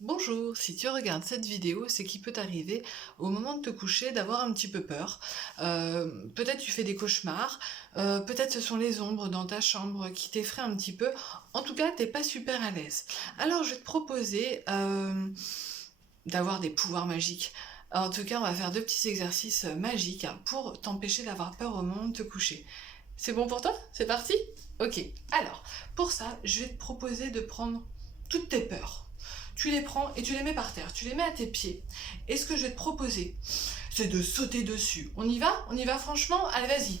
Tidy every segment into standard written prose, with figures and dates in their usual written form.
Bonjour, si tu regardes cette vidéo, c'est qu'il peut t'arriver au moment de te coucher d'avoir un petit peu peur. Peut-être tu fais des cauchemars, peut-être ce sont les ombres dans ta chambre qui t'effraient un petit peu. En tout cas, t'es pas super à l'aise. Alors je vais te proposer d'avoir des pouvoirs magiques. En tout cas, on va faire deux petits exercices magiques hein, pour t'empêcher d'avoir peur au moment de te coucher. C'est bon pour toi? C'est parti? Ok. Alors, pour ça, je vais te proposer de prendre toutes tes peurs. Tu les prends et tu les mets par terre, tu les mets à tes pieds. Et ce que je vais te proposer, c'est de sauter dessus. On y va? On y va franchement? Allez, vas-y.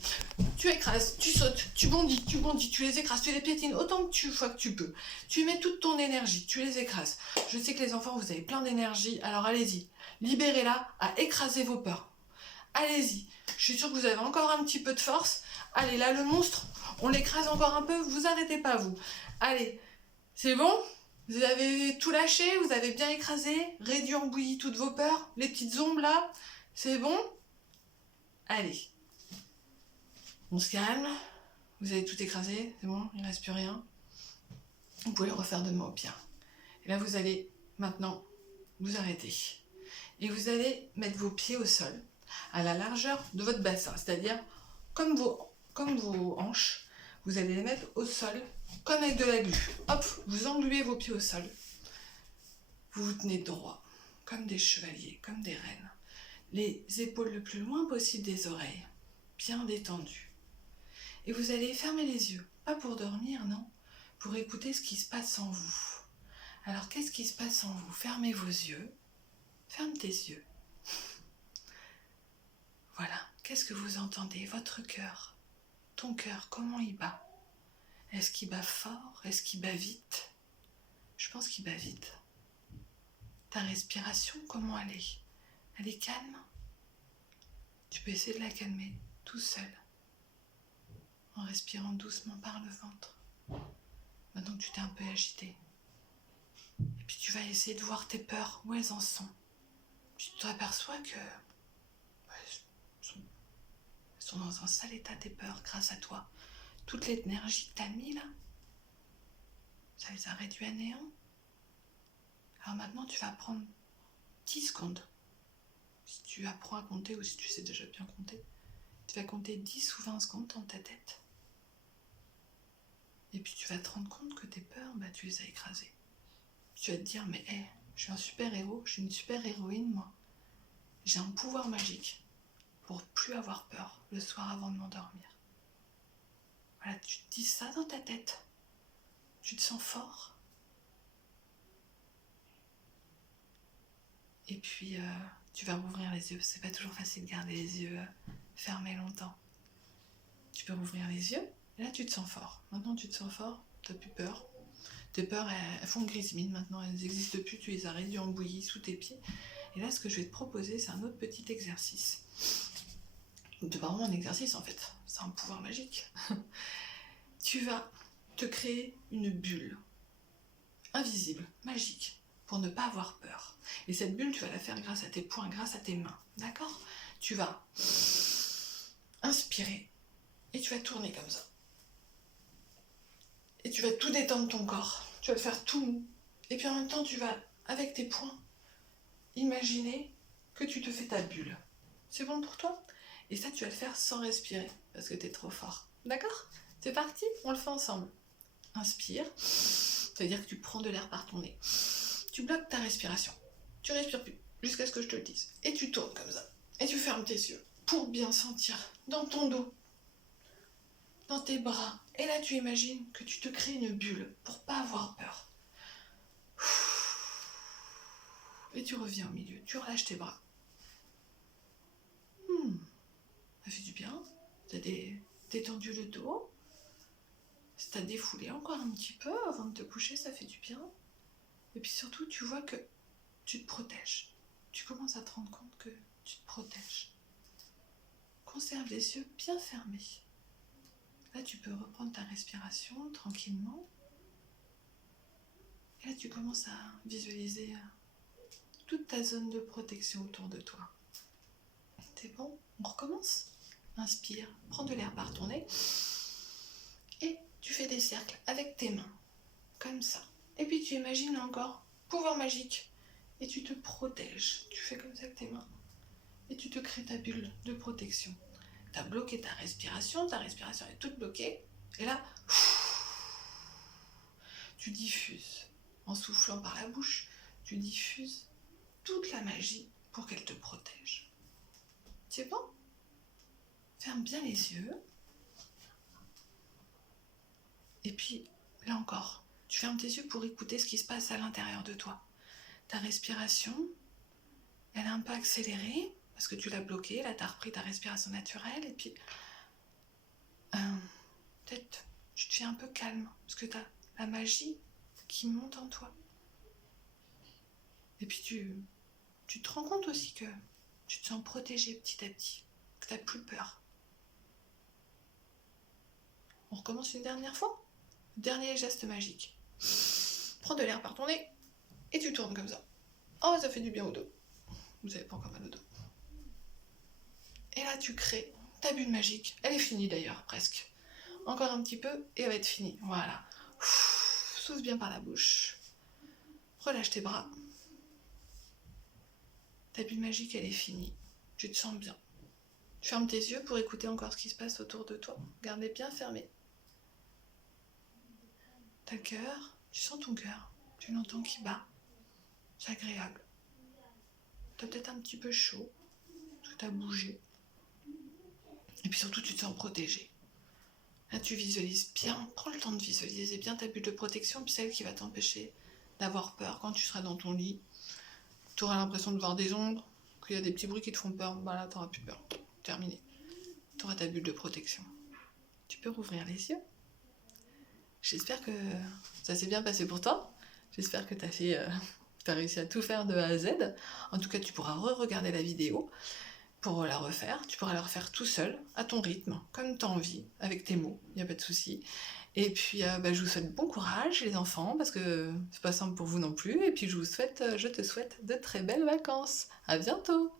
Tu écrases, tu sautes, tu bondis, tu les écrases, tu les piétines autant que tu fois que tu peux. Tu mets toute ton énergie, tu les écrases. Je sais que les enfants, vous avez plein d'énergie, alors allez-y. Libérez-la à écraser vos peurs. Allez-y. Je suis sûre que vous avez encore un petit peu de force. Allez, là, le monstre, on l'écrase encore un peu. Vous arrêtez pas, vous. Allez, c'est bon? Vous avez tout lâché? Vous avez bien écrasé? Réduit en bouillie toutes vos peurs? Les petites ombres, là? C'est bon? Allez. On se calme. Vous avez tout écrasé? C'est bon? Il ne reste plus rien? Vous pouvez le refaire demain au pire. Et là, vous allez maintenant vous arrêter. Et vous allez mettre vos pieds au sol, à la largeur de votre bassin, c'est-à-dire comme vos hanches, vous allez les mettre au sol, comme avec de la glu. Hop, vous engluez vos pieds au sol. Vous vous tenez droit, comme des chevaliers, comme des reines. Les épaules le plus loin possible des oreilles, bien détendues. Et vous allez fermer les yeux, pas pour dormir, non, pour écouter ce qui se passe en vous. Alors, qu'est-ce qui se passe en vous? Fermez vos yeux, ferme tes yeux. Voilà, qu'est-ce que vous entendez? Votre cœur, ton cœur, comment il bat? Est-ce qu'il bat fort? Est-ce qu'il bat vite? Je pense qu'il bat vite. Ta respiration, comment elle est? Elle est calme? Tu peux essayer de la calmer tout seul, en respirant doucement par le ventre. Maintenant que tu t'es un peu agité. Et puis tu vas essayer de voir tes peurs, où elles en sont. Tu t'aperçois que elles sont dans un sale état, tes peurs, grâce à toi. Toute l'énergie que t'as mis là, ça les a réduits à néant. Alors maintenant, tu vas prendre 10 secondes. Si tu apprends à compter ou si tu sais déjà bien compter, tu vas compter 10 ou 20 secondes dans ta tête. Et puis tu vas te rendre compte que tes peurs, tu les as écrasées. Tu vas te dire, mais je suis un super héros, je suis une super héroïne, moi. J'ai un pouvoir magique pour plus avoir peur le soir avant de m'endormir. Voilà, tu te dis ça dans ta tête. Tu te sens fort. Et puis, tu vas rouvrir les yeux. C'est pas toujours facile de garder les yeux fermés longtemps. Tu peux rouvrir les yeux, et là, tu te sens fort. Maintenant, tu te sens fort, t'as plus peur. Tes peurs, elles font grise mine maintenant, elles n'existent plus, tu les as réduites en bouillie sous tes pieds. Et là, ce que je vais te proposer, c'est un autre petit exercice. C'est pas vraiment un exercice en fait, c'est un pouvoir magique. Tu vas te créer une bulle invisible, magique, pour ne pas avoir peur. Et cette bulle, tu vas la faire grâce à tes poings, grâce à tes mains, d'accord? Tu vas inspirer et tu vas tourner comme ça. Et tu vas tout détendre ton corps, tu vas le faire tout mou. Et puis en même temps, tu vas, avec tes poings, imaginer que tu te fais ta bulle. C'est bon pour toi? Et ça, tu vas le faire sans respirer, parce que t'es trop fort. D'accord? C'est parti? On le fait ensemble. Inspire, c'est-à-dire que tu prends de l'air par ton nez. Tu bloques ta respiration. Tu respires plus, jusqu'à ce que je te le dise. Et tu tournes comme ça. Et tu fermes tes yeux, pour bien sentir dans ton dos, dans tes bras. Et là, tu imagines que tu te crées une bulle, pour pas avoir peur. Et tu reviens au milieu, tu relâches tes bras. Ça fait du bien. T'as détendu le dos. Si t'as défoulé encore un petit peu avant de te coucher, ça fait du bien. Et puis surtout, tu vois que tu te protèges. Tu commences à te rendre compte que tu te protèges. Conserve les yeux bien fermés. Là, tu peux reprendre ta respiration tranquillement. Et là, tu commences à visualiser toute ta zone de protection autour de toi. C'est bon? On recommence? Inspire, prends de l'air par ton nez. Et tu fais des cercles avec tes mains, comme ça. Et puis tu imagines encore pouvoir magique. Et tu te protèges. Tu fais comme ça avec tes mains. Et tu te crées ta bulle de protection. Tu as bloqué ta respiration est toute bloquée. Et là, tu diffuses. En soufflant par la bouche, tu diffuses toute la magie pour qu'elle te protège. C'est bon? Ferme bien les yeux. Et puis, là encore, tu fermes tes yeux pour écouter ce qui se passe à l'intérieur de toi. Ta respiration, elle est un peu accélérée, parce que tu l'as bloquée, là tu as repris ta respiration naturelle, et puis peut-être tu te fais un peu calme, parce que tu as la magie qui monte en toi. Et puis tu te rends compte aussi que tu te sens protégé petit à petit, que tu n'as plus peur. On recommence une dernière fois. Dernier geste magique. Prends de l'air par ton nez et tu tournes comme ça. Oh, ça fait du bien au dos. Vous n'avez pas encore mal au dos. Et là, tu crées ta bulle magique. Elle est finie d'ailleurs, presque. Encore un petit peu et elle va être finie. Voilà. Souffle bien par la bouche. Relâche tes bras. Ta bulle magique, elle est finie. Tu te sens bien. Tu fermes tes yeux pour écouter encore ce qui se passe autour de toi. Garde-les bien fermés. T'as le cœur, tu sens ton cœur. Tu l'entends qui bat. C'est agréable. T'as peut-être un petit peu chaud, parce que t'as bougé. Et puis surtout, tu te sens protégé. Là, tu visualises bien, prends le temps de visualiser bien ta bulle de protection, puis celle qui va t'empêcher d'avoir peur quand tu seras dans ton lit. Tu auras l'impression de voir des ombres, qu'il y a des petits bruits qui te font peur. Bah là, t'auras plus peur. Terminé. Tu auras ta bulle de protection. Tu peux rouvrir les yeux. J'espère que ça s'est bien passé pour toi. J'espère que t'as réussi à tout faire de A à Z. En tout cas, tu pourras re-regarder la vidéo pour la refaire. Tu pourras la refaire tout seul, à ton rythme, comme tu as envie, avec tes mots, il n'y a pas de souci. Et puis, je vous souhaite bon courage, les enfants, parce que c'est pas simple pour vous non plus. Et puis, je te souhaite de très belles vacances. À bientôt!